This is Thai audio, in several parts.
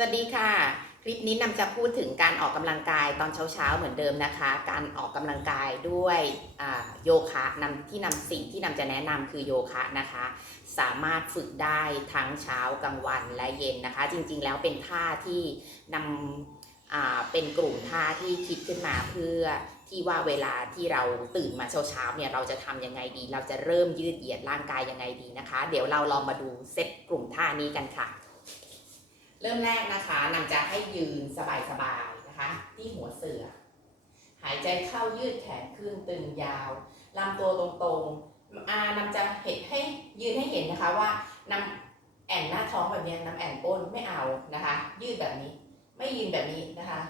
สวัสดีค่ะ คลิปนี้นำจะพูดถึงการออกกำลังกายตอนเช้าๆเหมือนเดิมนะคะ การออกกำลังกายด้วยโยคะนำที่นำสิ่งที่นำจะแนะนำคือโยคะนะคะ สามารถฝึกได้ทั้งเช้ากลางวันและเย็นนะคะ จริงๆแล้วเป็นท่าที่นำอ่าเป็นกลุ่มท่าที่คิดขึ้นมาเพื่อที่ว่าเวลาที่เราตื่นมาเช้าๆเนี่ยเราจะทำยังไงดี เราจะเริ่มยืดเหยียดร่างกายยังไงดีนะคะ เดี๋ยวเราลองมาดูเซตกลุ่มท่านี้กันค่ะ เริ่มแรกนะคะนำจะให้ยืนสบายๆนะคะ ที่หัวเสือ หายใจเข้ายืดแขนขึ้นตึงยาวลำตัวตรงๆอ่านำจะเห็นให้ยืนให้เห็นนะคะว่านำแอนหน้าท้องแบบนี้นำแอนก้นไม่เอานะคะ ยืดแบบนี้ ไม่ยืนแบบนี้นะคะ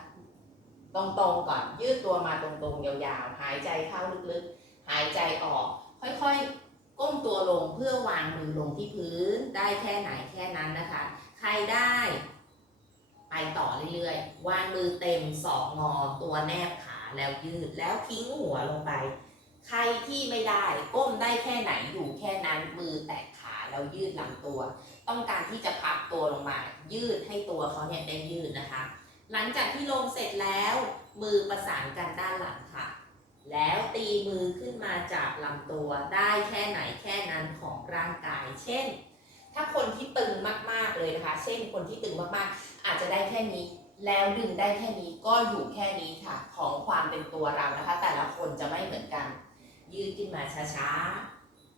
ตรงๆก่อนยืดตัวมาตรงๆยาวๆ หายใจเข้าลึกๆ หายใจออก ค่อยๆก้มตัวลงเพื่อวางมือลงที่พื้นได้แค่ไหนแค่นั้นนะคะ ใครได้ ไปต่อเรื่อยๆ วางมือเต็มสองงอตัวแนบขาแล้วยืดแล้วทิ้งหัวลงไป ใครที่ไม่ได้ก้มได้แค่ไหนอยู่แค่นั้นมือแตะขาแล้วยืดลำตัว ต้องการที่จะพับตัวลงมา ยืดให้ตัวเขาเนี่ยได้ยืดนะคะ หลังจากที่ลงเสร็จแล้วมือประสานกันด้านหลังค่ะ แล้วตีมือขึ้นมาจากลำตัวได้แค่ไหนแค่นั้นของร่างกาย เช่น ถ้าคนที่ตึงมากๆเลยนะคะ เช่นคนที่ตึงมากๆ อาจจะได้แค่นี้ แล้วดึงได้แค่นี้ก็อยู่แค่นี้ค่ะ ของความเป็นตัวเรานะคะ แต่ละคนจะไม่เหมือนกัน ยืดขึ้นมาช้า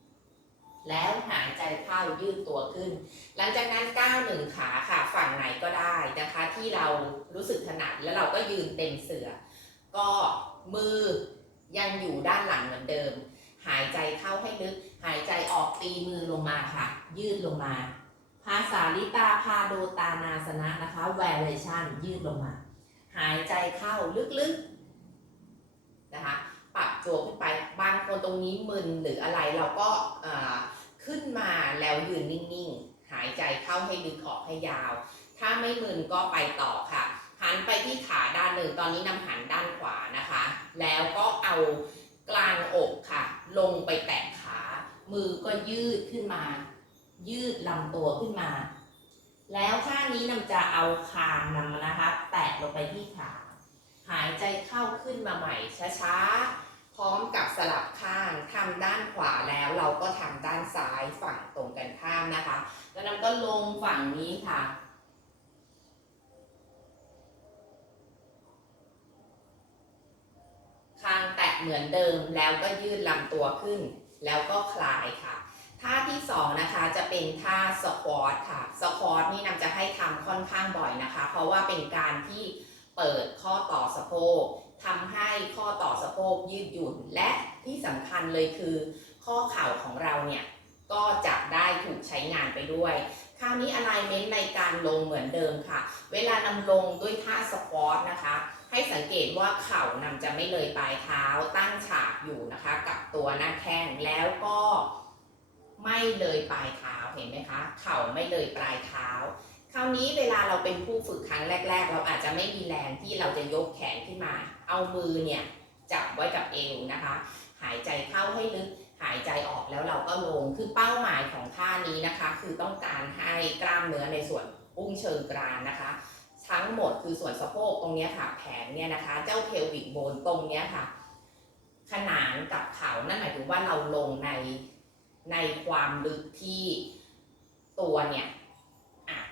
ๆ แล้วหายใจเข้ายืดตัวขึ้น หลังจากนั้นก้าวหนึ่งขาค่ะ ฝั่งไหนก็ได้นะคะ ที่เรารู้สึกถนัดแล้วเราก็ยืนเต็มเสือ ก็มือยังอยู่ด้านหลังเหมือนเดิม หายใจเข้าให้ลึก ตีมือลงมาค่ะ ยืดลงมา ภาษาลิตาพาโดตานาสนะนะคะ variation ยืดลงมา หายใจเข้าลึกๆนะคะ ปรับตัวขึ้นไป บางคนตรงนี้มึนหรืออะไรเราก็าขึ้นมาแล้วยืนนิ่งๆ หายใจเข้าให้ลึกออกให้ยาว ถ้าไม่มึนก็ไปต่อค่ะ หันไปที่ขาด้านหนึ่ง ตอนนี้นำหันด้านขวานะคะ แล้วก็เอากลางอกค่ะ ลงไปแตะ มือก็ยืดขึ้นมา ยืดลำตัวขึ้นมา แล้วข้างนี้นำจะเอาคางนำมานะคะ แตะลงไปที่ขาหายใจเข้าขึ้นมาใหม่ช้าๆ พร้อมกับสลับข้างทำด้านขวาแล้วเราก็ทำด้านซ้ายฝั่งตรงกันข้ามนะคะ แล้วนำก็ลงฝั่งนี้ค่ะคางแตะเหมือนเดิมแล้วก็ยืดลำตัวขึ้น แล้วก็คลายค่ะ ท่าที่สองนะคะจะเป็นท่าสควอตค่ะ สควอตนี่นำจะให้ทำค่อนข้างบ่อยนะคะ เพราะว่าเป็นการที่เปิดข้อต่อสะโพกทำให้ข้อต่อสะโพกยืดหยุ่น และที่สำคัญเลยคือ ข้อเข่าของเราเนี่ยก็จะได้ถูกใช้งานไปด้วย คราวนี้ alignment ในการลงเหมือนเดิมค่ะ เวลานำลงด้วยท่าสควอตนะคะ ให้สังเกตว่าเข่านำจะไม่เลยปลายเท้าตั้งฉากอยู่นะคะ กับตัวหน้าแข้งแล้วก็ไม่เลยปลายเท้าเห็นไหมคะ เข่าไม่เลยปลายเท้า คราวนี้เวลาเราเป็นผู้ฝึกครั้งแรก ๆ เราอาจจะไม่มีแรงที่เราจะยกแขนขึ้นมา เอามือเนี่ยจับไว้กับเอวนะคะ หายใจเข้าให้ลึกหายใจออกแล้วเราก็ลงคือเป้าหมายของท่านี้นะคะ คือต้องการให้กล้ามเนื้อในส่วนอุ้งเชิงกรานนะคะ ทั้งหมดคือส่วนสะโพกตรงนี้ค่ะแผงเนี่ยนะคะ เจ้าเพลวิกโบนตรงเนี้ยค่ะ ขนานกับเขานั่นหมายถึงว่าเราลงในในความลึกที่ตัวเนี่ย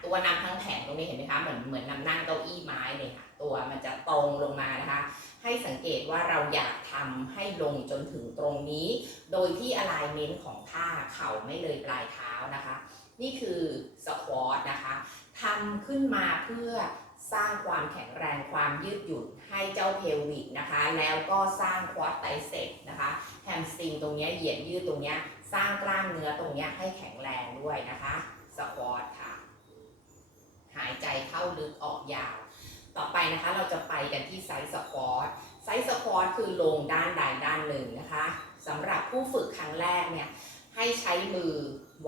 ตัวนำทั้งแผงตรงนี้เห็นไหมคะเหมือนเหมือนนำนั่งเก้าอี้ไม้เลยค่ะ ตัวมันจะตรงลงมานะคะ ให้สังเกตว่าเราอยากทำให้ลงจนถึงตรงนี้ โดยที่ alignment ของท่าเข่าไม่เลยปลายเท้านะคะ นี่คือสควอตนะคะทำขึ้นมาเพื่อ สร้างความแข็งแรงความยืดหยุ่นให้เจ้าเพลวิกนะคะ แล้วก็สร้างควอตไตเซปนะคะแฮมสตริงตรงเนี้ยเหยียดยืดตรงเนี้ยสร้างกล้ามเนื้อตรงเนี้ยให้แข็งแรงด้วยนะคะสควอตค่ะ หายใจเข้าลึกออกยาว ต่อไปนะคะเราจะไปกันที่ไซส์สควอตไซส์สควอตคือลงด้านใดด้านหนึ่งนะคะสำหรับผู้ฝึกครั้งแรกเนี่ย ให้ใช้มือ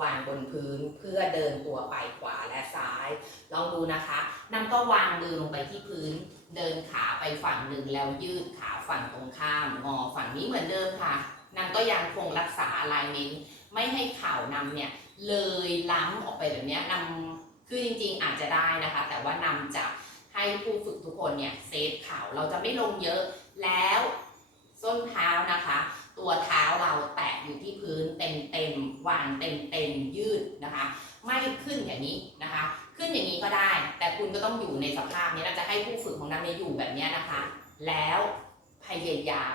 วางบนพื้นเพื่อเดินตัวไปขวาและซ้าย ลองดูนะคะนำก็วางมือลงไปที่พื้น เดินขาไปฝั่งหนึ่งแล้วยืดขาฝั่งตรงข้าม งอฝั่งนี้เหมือนเดิมค่ะนำก็ยังคงรักษา alignment ไม่ให้เข่านำเนี่ยเลยล้ำออกไปแบบนี้นำคือจริงๆอาจจะได้นะคะ แต่ว่านำจะให้ผู้ฝึกทุกคนเนี่ยเซฟเข่าเราจะไม่ลงเยอะแล้วส้นเท้านะคะ ตัวเท้าเราแตะอยู่ที่พื้นเต็มเต็มๆวางเต็มเต็มๆยืดนะคะ ไม่ขึ้นอย่างนี้นะคะ ขึ้นอย่างนี้ก็ได้ แต่คุณก็ต้องอยู่ในสภาพนี้เราจะให้ผู้ฝึกของเราเนี่ยอยู่แบบนี้นะคะ แล้วพยายาม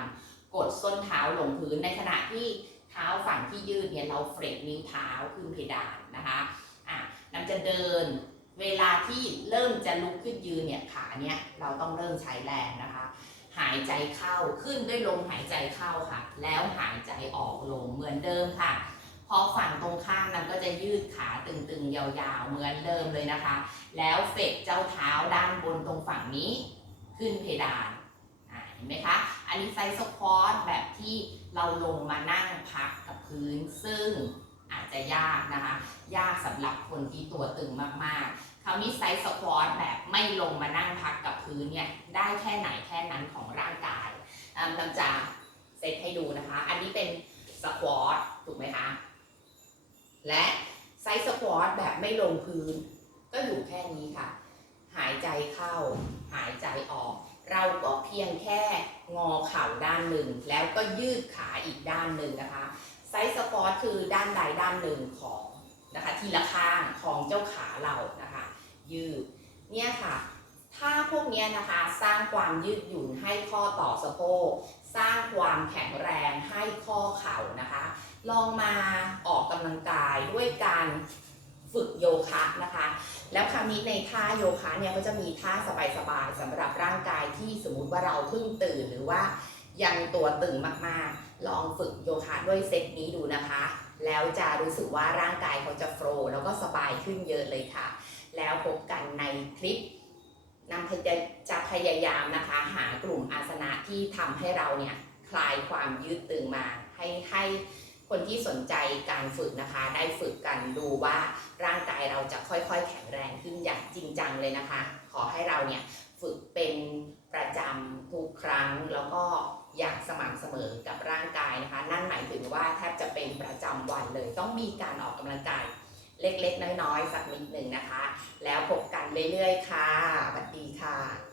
กดส้นเท้าลงพื้นในขณะที่เท้าฝั่งที่ยืดเนี่ยเราเฟรกนิ้วเท้าขึ้นเพดานนะคะอะน้ำจะเดินเวลาที่เริ่มจะลุกขึ้นยืนเนี่ยขาเนี่ยเราต้องเริ่มใช้แรงนะคะ หายใจเข้าขึ้นด้วยลมหายใจเข้าค่ะ แล้วหายใจออกลงเหมือนเดิมค่ะ พอฝั่งตรงข้ามนั้นก็จะยืดขาตึงๆ ยาวๆ เหมือนเดิมเลยนะคะ แล้วเฟกเจ้าเท้าด้านบนตรงฝั่งนี้ ขึ้นเพดานเห็นไหมคะ อันนี้ไซส์สควอตแบบที่เราลงมานั่งพักกับพื้นซึ่ง อาจจะยากนะคะ ยากสำหรับคนที่ตัวตึงมากๆคราวนี้ไซส์สควอตแบบไม่ลงมานั่งพักกับพื้นเนี่ยได้แค่ไหนแค่นั้นของร่างกายอ่าเราจะเซตให้ดูนะคะ อันนี้เป็นสควอตถูกไหมคะ และไซส์สควอตแบบไม่ลงพื้น ก็อยู่แค่นี้ค่ะ หายใจเข้า หายใจออก เราก็เพียงแค่งอเข่าด้านหนึ่ง แล้วก็ยืดขาอีกด้านหนึ่งนะคะ ไซส์สควอตคือด้านใดด้านหนึ่งของนะคะทีละข้างของเจ้าขาเรานะคะ ยืดเนี่ยค่ะ ถ้าพวกเนี้ยนะคะสร้างความยืดหยุ่นให้ข้อต่อสะโพกสร้างความแข็งแรงให้ข้อเข่านะคะ ลองมาออกกำลังกายด้วยการฝึกโยคะนะคะ แล้วคราวนี้ในท่าโยคะเนี่ยก็จะมีท่าสบายๆสำหรับร่างกายที่สมมติว่าเราเพิ่งตื่นหรือว่ายังตัวตึงมากๆ ลองฝึกโยคะด้วยเซตนี้ดูนะคะ แล้วจะรู้สึกว่าร่างกายเขาจะโฟล์แล้วก็สบายขึ้นเยอะเลยค่ะ แล้วพบกันในคลิปนำพยาจะพยายามนะคะ หากลุ่มอาสนะที่ทำให้เราเนี่ยคลายความยืดตึงมาให้ให้คนที่สนใจการฝึกนะคะ ได้ฝึกกันดูว่าร่างกายเราจะค่อยๆ แข็งแรงขึ้นอย่างจริงจังเลยนะคะ ขอให้เราเนี่ยฝึกเป็นประจำทุกครั้งแล้วก็อย่างสม่ำเสมอกับ เป็นประจำวันเลย ต้องมีการออกกำลังกายเล็กๆ น้อยๆ สักนิดหนึ่งนะคะ แล้วพบกันเรื่อยๆ ค่ะสวัสดีค่ะ